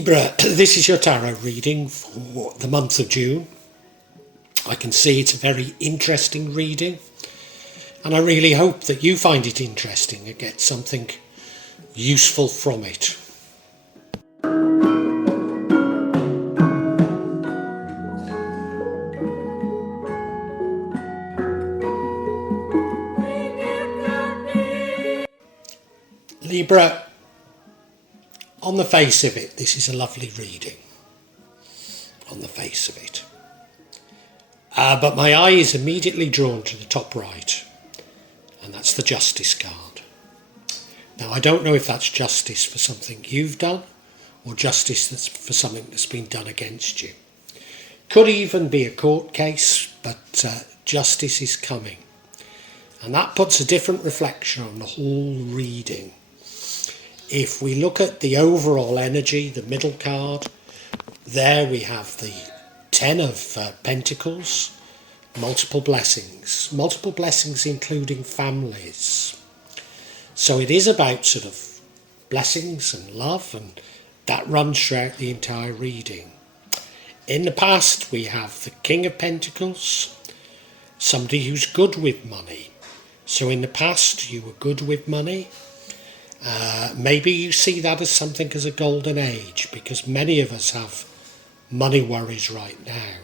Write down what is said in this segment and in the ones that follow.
Libra, this is your tarot reading for the month of June. I can see it's a very interesting reading, and I really hope that you find it interesting and get something useful from it. Libra, on the face of it, this is a lovely reading. On the face of it. But my eye is immediately drawn to the top right, and that's the Justice card. Now, I don't know if that's justice for something you've done, or justice that's for something that's been done against you. Could even be a court case, but justice is coming. And that puts a different reflection on the whole reading. If we look at the overall energy, the middle card, there we have the Ten of Pentacles, multiple blessings including families. So it is about sort of blessings and love, and that runs throughout the entire reading. In the past we have the King of Pentacles, somebody who's good with money. So in the past you were good with money. Maybe you see that as something as a golden age, because many of us have money worries right now.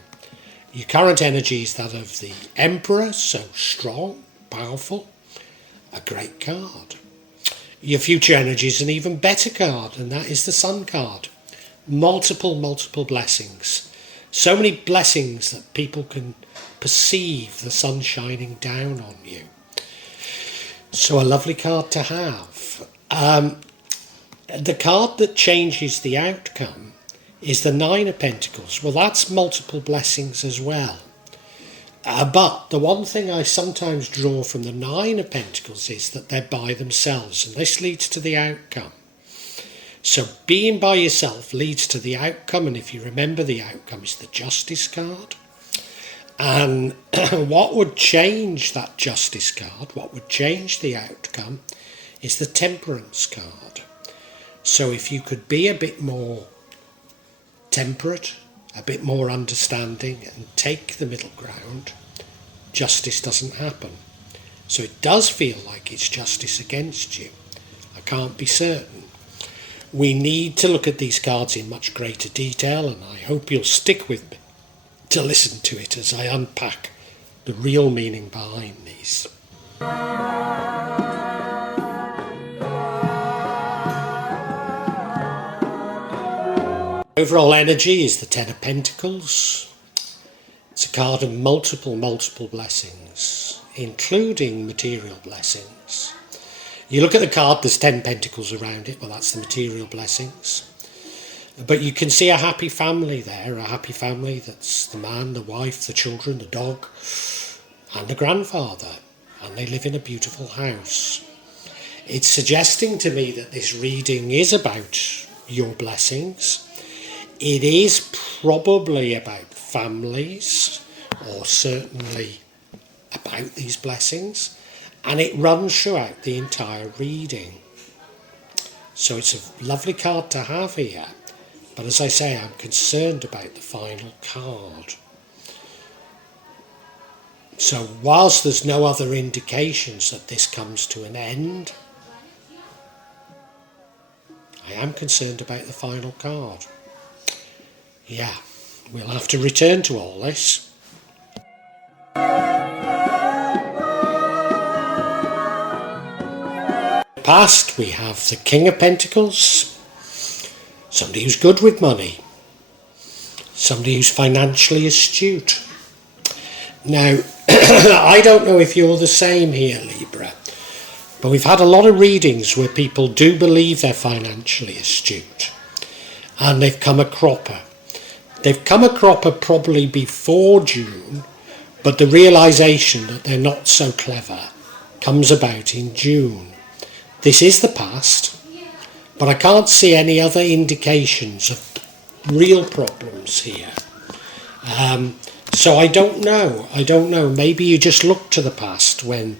Your current energy is that of the Emperor, so strong, powerful, a great card. Your future energy is an even better card, and that is the Sun card. Multiple blessings. So many blessings that people can perceive the sun shining down on you. So a lovely card to have. The card that changes the outcome is the Nine of Pentacles. Well, that's multiple blessings as well. But the one thing I sometimes draw from the Nine of Pentacles is that they're by themselves, and this leads to the outcome. So being by yourself leads to the outcome, and if you remember, the outcome is the Justice card. And what would change that Justice card, what would change the outcome, is the Temperance card. So if you could be a bit more temperate, a bit more understanding, and take the middle ground, justice doesn't happen. So it does feel like it's justice against you. I can't be certain. We need to look at these cards in much greater detail, and I hope you'll stick with me to listen to it as I unpack the real meaning behind these. Overall energy is the Ten of Pentacles. It's a card of multiple blessings, including material blessings. You look at the card, there's 10 pentacles around it, well, that's the material blessings. But you can see a happy family there, a happy family that's the man, the wife, the children, the dog, and the grandfather, and they live in a beautiful house. It's suggesting to me that this reading is about your blessings. It is probably about families, or certainly about these blessings, and it runs throughout the entire reading. So it's a lovely card to have here, but as I say, I'm concerned about the final card. So whilst there's no other indications that this comes to an end, I am concerned about the final card. Yeah, we'll have to return to all this. Past, we have the King of Pentacles, somebody who's good with money, somebody who's financially astute. Now, I don't know if you're the same here, Libra, but we've had a lot of readings where people do believe they're financially astute, and they've come a cropper. They've come a cropper probably before June, but the realisation that they're not so clever comes about in June. This is the past, but I can't see any other indications of real problems here. So I don't know. Maybe you just look to the past when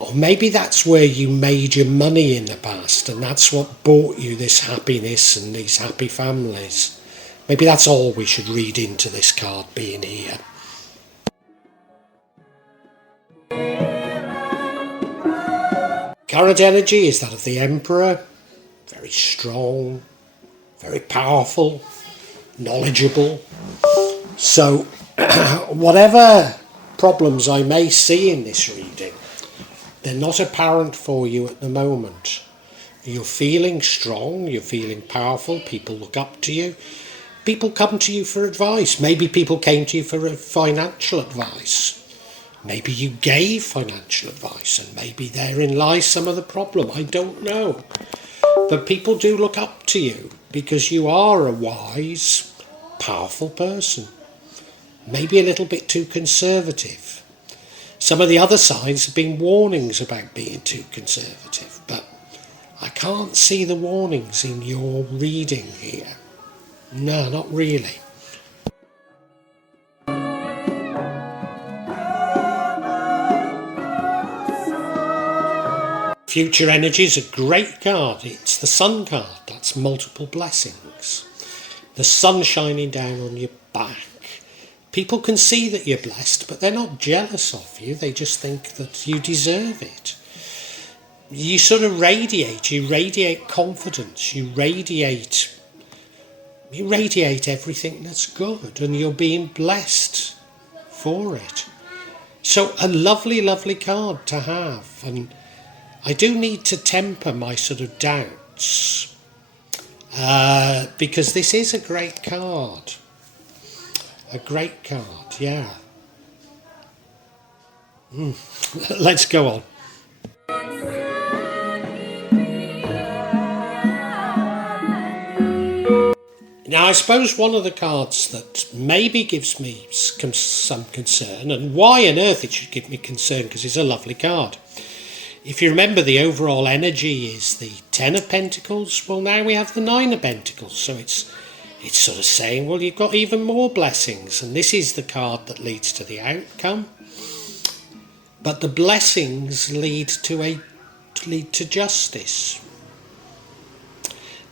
Or maybe that's where you made your money in the past, and that's what brought you this happiness and these happy families. Maybe that's all we should read into this card being here. Current energy is that of the Emperor. Very strong, very powerful, knowledgeable. So whatever problems I may see in this reading, they're not apparent for you at the moment. You're feeling strong, you're feeling powerful, people look up to you. People come to you for advice. Maybe people came to you for financial advice. Maybe you gave financial advice, and maybe therein lies some of the problem. I don't know. But people do look up to you because you are a wise, powerful person. Maybe a little bit too conservative. Some of the other signs have been warnings about being too conservative, but I can't see the warnings in your reading here. No, not really. Future Energy is a great card. It's the Sun card. That's multiple blessings. The sun shining down on your back. People can see that you're blessed, but they're not jealous of you. They just think that you deserve it. You sort of radiate. You radiate confidence. You radiate everything that's good, and you're being blessed for it. So a lovely, lovely card to have. And I do need to temper my sort of doubts because this is a great card. A great card, yeah. Let's go on. Now, I suppose one of the cards that maybe gives me some concern, and why on earth it should give me concern, because it's a lovely card. If you remember, the overall energy is the Ten of Pentacles. Well, now we have the Nine of Pentacles. So it's sort of saying, well, you've got even more blessings. And this is the card that leads to the outcome. But the blessings lead to justice.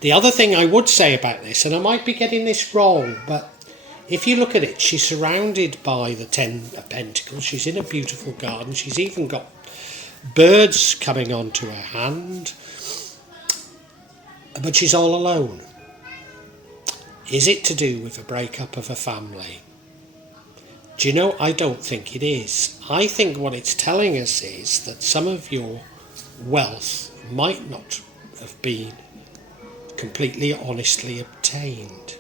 The other thing I would say about this, and I might be getting this wrong, but if you look at it, she's surrounded by the Ten of Pentacles. She's in a beautiful garden. She's even got birds coming onto her hand, but she's all alone. Is it to do with a breakup of a family? Do you know, I don't think it is. I think what it's telling us is that some of your wealth might not have been completely honestly obtained.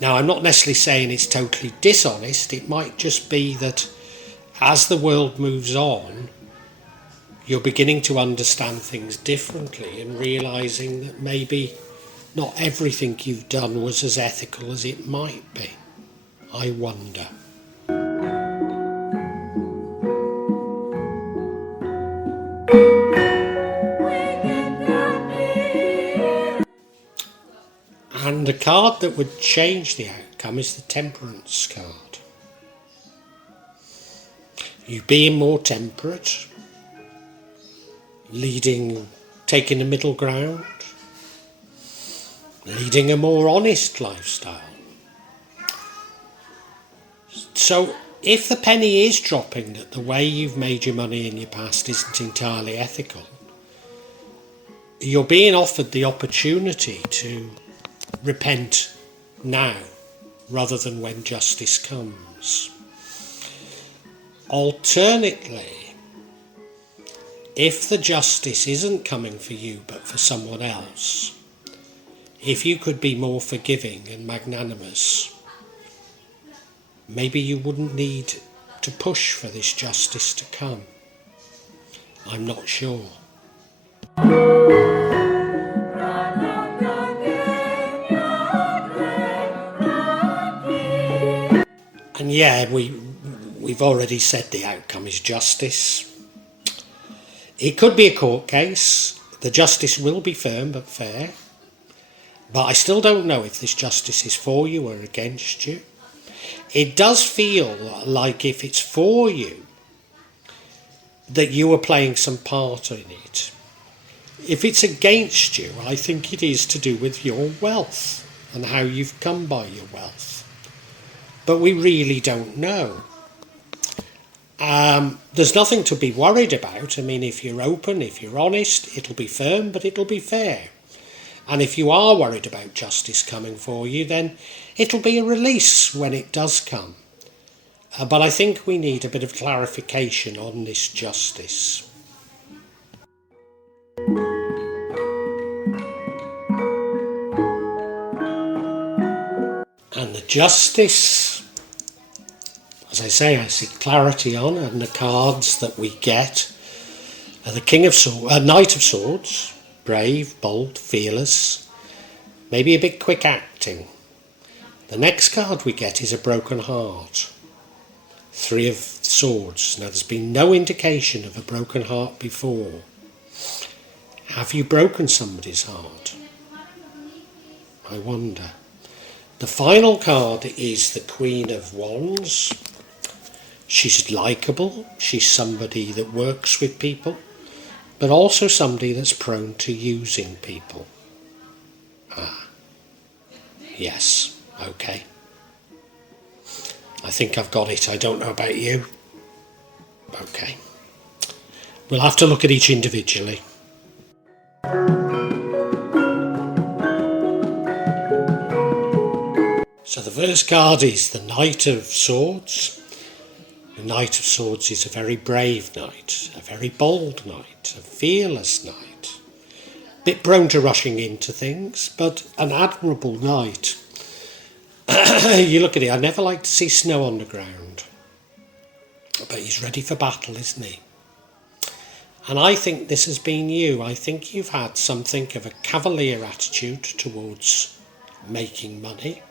Now, I'm not necessarily saying it's totally dishonest. It might just be that as the world moves on, you're beginning to understand things differently and realising that maybe not everything you've done was as ethical as it might be. I wonder. And the card that would change the outcome is the Temperance card. You being more temperate, taking the middle ground, leading a more honest lifestyle. So if the penny is dropping that the way you've made your money in your past isn't entirely ethical, you're being offered the opportunity to repent now rather than when justice comes. Alternately, if the justice isn't coming for you but for someone else, if you could be more forgiving and magnanimous, maybe you wouldn't need to push for this justice to come. I'm not sure. And yeah, we've already said the outcome is justice. It could be a court case. The justice will be firm but fair. But I still don't know if this justice is for you or against you. It does feel like if it's for you, that you are playing some part in it. If it's against you, I think it is to do with your wealth and how you've come by your wealth. But we really don't know. There's nothing to be worried about. I mean, if you're open, if you're honest, it'll be firm, but it'll be fair. And if you are worried about justice coming for you, then it'll be a release when it does come. But I think we need a bit of clarification on this justice. And the justice, as I say, I see clarity on, and the cards that we get are the Knight of Swords, brave, bold, fearless, maybe a bit quick acting. The next card we get is a broken heart. Three of Swords. Now, there's been no indication of a broken heart before. Have you broken somebody's heart? I wonder. The final card is the Queen of Wands. She's likeable. She's somebody that works with people, but also somebody that's prone to using people. Yes, okay. I think I've got it. I don't know about you. Okay. We'll have to look at each individually. So the first card is the Knight of Swords. The Knight of Swords is a very brave knight, a very bold knight, a fearless knight. A bit prone to rushing into things, but an admirable knight. You look at it, I never like to see snow on the ground. But he's ready for battle, isn't he? And I think this has been you. I think you've had something of a cavalier attitude towards making money.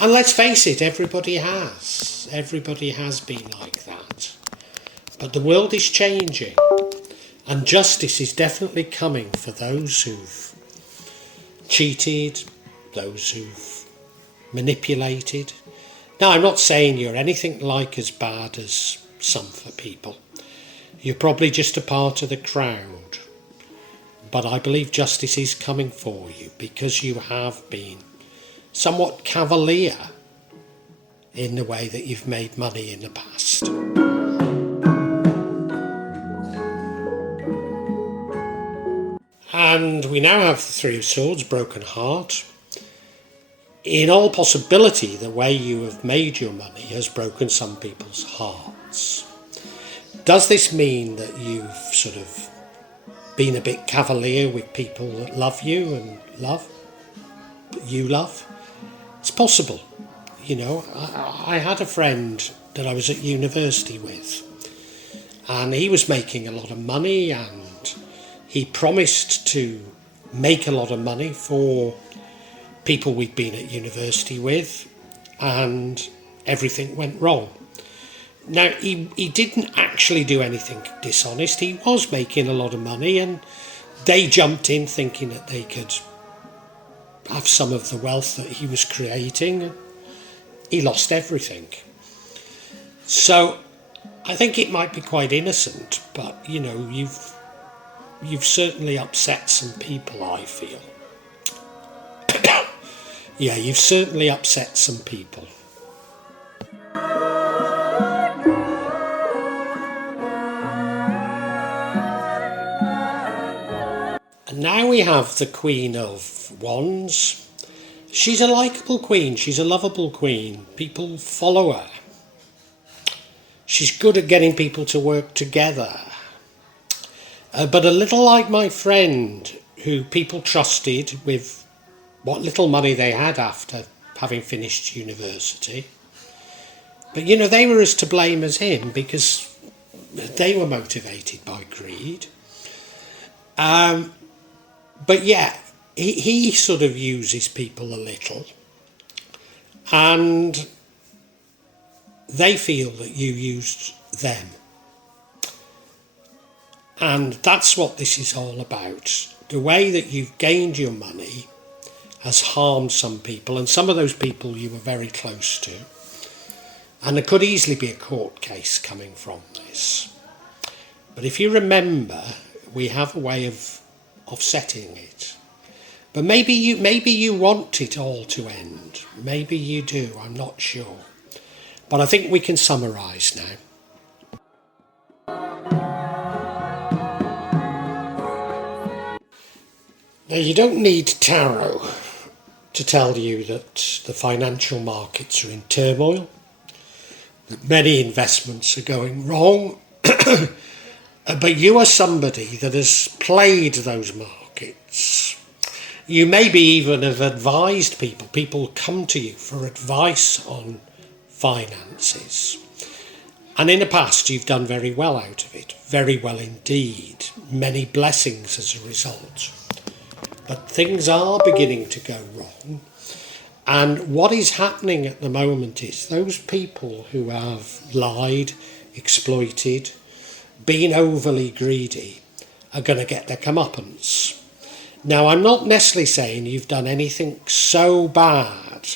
And let's face it, everybody has. Everybody has been like that. But the world is changing. And justice is definitely coming for those who've cheated, those who've manipulated. Now, I'm not saying you're anything like as bad as some people. You're probably just a part of the crowd. But I believe justice is coming for you because you have been somewhat cavalier in the way that you've made money in the past. And we now have the Three of Swords, broken heart. In all possibility, the way you have made your money has broken some people's hearts. Does this mean that you've sort of been a bit cavalier with people that love you and you love? It's possible. You know, I had a friend that I was at university with, and he was making a lot of money, and he promised to make a lot of money for people we'd been at university with, and everything went wrong. Now, he didn't actually do anything dishonest. He was making a lot of money, and they jumped in thinking that they could have some of the wealth that he was creating. He lost everything. So I think it might be quite innocent, but you know, you've certainly upset some people, I feel. Yeah, you've certainly upset some people. And now we have the Queen of Wands. She's a likeable queen, she's a lovable queen. People follow her. She's good at getting people to work together. But a little like my friend, who people trusted with what little money they had after having finished university. But you know, they were as to blame as him because they were motivated by greed. But yeah, he sort of uses people a little, and they feel that you used them. And that's what this is all about. The way that you've gained your money has harmed some people, and some of those people you were very close to. And there could easily be a court case coming from this. But if you remember, we have a way of offsetting it. But maybe you want it all to end. Maybe you do, I'm not sure. But I think we can summarise now. Now, you don't need tarot to tell you that the financial markets are in turmoil, that many investments are going wrong, but you are somebody that has played those markets. You maybe even have advised people. People come to you for advice on finances. And in the past, you've done very well out of it, very well indeed. Many blessings as a result. But things are beginning to go wrong. And what is happening at the moment is those people who have lied, exploited, been overly greedy are going to get their comeuppance. Now, I'm not necessarily saying you've done anything so bad,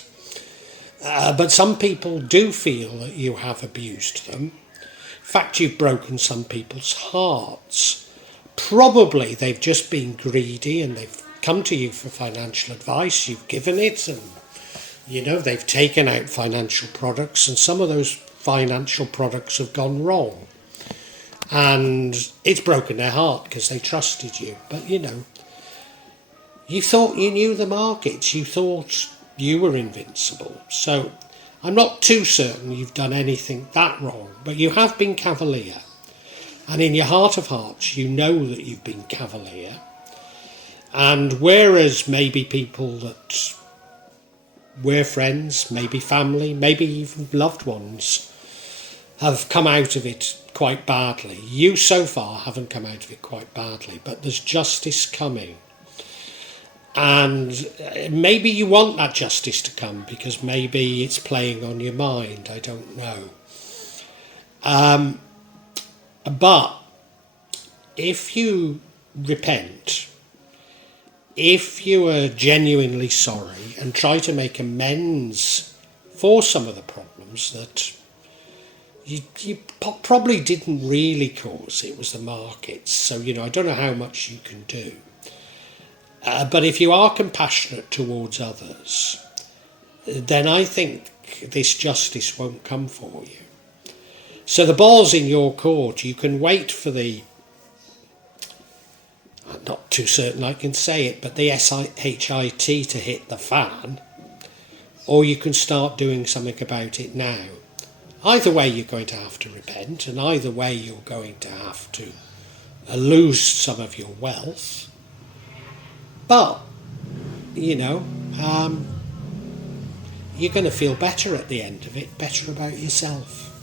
but some people do feel that you have abused them. In fact, you've broken some people's hearts. Probably they've just been greedy and they've come to you for financial advice. You've given it, and they've taken out financial products, and some of those financial products have gone wrong. And it's broken their heart because they trusted you. But you thought you knew the markets, you thought you were invincible. So I'm not too certain you've done anything that wrong, but you have been cavalier. And in your heart of hearts, you know that you've been cavalier. And whereas maybe people that were friends, maybe family, maybe even loved ones, have come out of it quite badly, you so far haven't come out of it quite badly, but there's justice coming. And maybe you want that justice to come because maybe it's playing on your mind, I don't know. But if you repent, if you are genuinely sorry and try to make amends for some of the problems that you probably didn't really cause, it was the markets. So, I don't know how much you can do. But if you are compassionate towards others, then I think this justice won't come for you. So the ball's in your court. You can wait for I'm not too certain I can say it, but the SHIT to hit the fan, or you can start doing something about it now. Either way, you're going to have to repent, and either way, you're going to have to lose some of your wealth. But, you're going to feel better at the end of it, better about yourself.